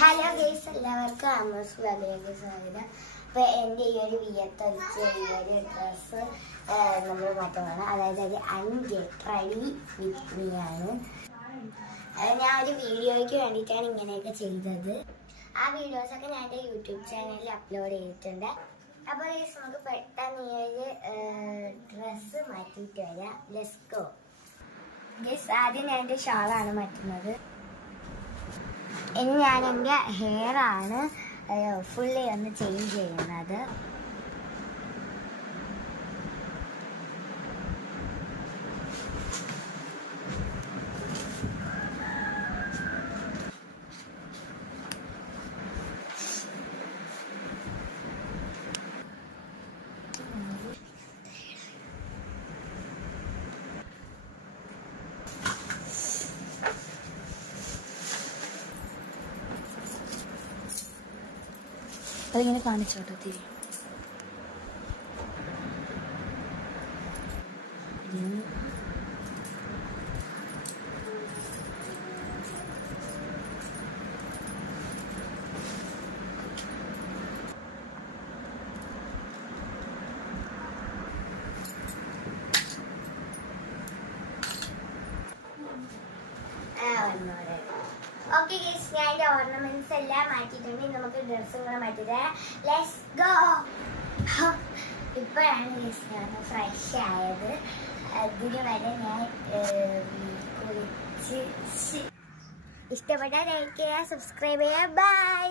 Hello guys, എല്ലാവർക്കും അമ്മൂസ് വ്ലോഗിലേക്ക് സ്വാഗതം. അപ്പോൾ എൻ്റെ ഈ ഒരു വിയർത്തൊലിച്ച ഈ ഒരു ഡ്രസ്സ് നമ്മൾ മാറ്റമാണ്, അതായത് ഒരു അൺഗെറ്റ് റെഡി വിത്ത് മീ ആണ്. ഞാൻ ഒരു വീഡിയോയ്ക്ക് വേണ്ടിയിട്ടാണ് ഇങ്ങനെയൊക്കെ ചെയ്തത്. ആ വീഡിയോസൊക്കെ ഞാൻ എൻ്റെ യൂട്യൂബ് ചാനലിൽ അപ്ലോഡ് ചെയ്തിട്ടുണ്ട്. അപ്പോൾ ഗൈസ്, നമുക്ക് പെട്ടെന്ന് ഈ ഒരു ഡ്രസ്സ് മാറ്റിയിട്ട് വരാം. Let's go. ഗൈസ്, ആദ്യം ഞാൻ എൻ്റെ ഷാളാണ് മാറ്റുന്നത്. ഇനി ഞാൻ എൻ്റെ ഹെയറാണ് ഫുള്ളി ഒന്ന് ചേഞ്ച് ചെയ്യുന്നത്. അതിങ്ങനെ കാണിച്ചോട്ടെ തിരി. ഓക്കെ ഗൈസ്, ഞാൻ എൻ്റെ ഓർണമെന്റ്സ് എല്ലാം മാറ്റിയിട്ടുണ്ട്. നമുക്ക് ഡ്രസ്സും കൂടെ മാറ്റിയിട്ട് ലെറ്റ്സ് ഗോ. ഇപ്പോഴാണ് ഗൈസ് ഞാൻ ഫ്രഷ് ആയത്. അതിന് വരെ ഞാൻ കുളിച്ച്. ഇഷ്ടപ്പെട്ടാൽ ലൈക്ക് ചെയ്യുക, സബ്സ്ക്രൈബ് ചെയ്യുക. ബൈ.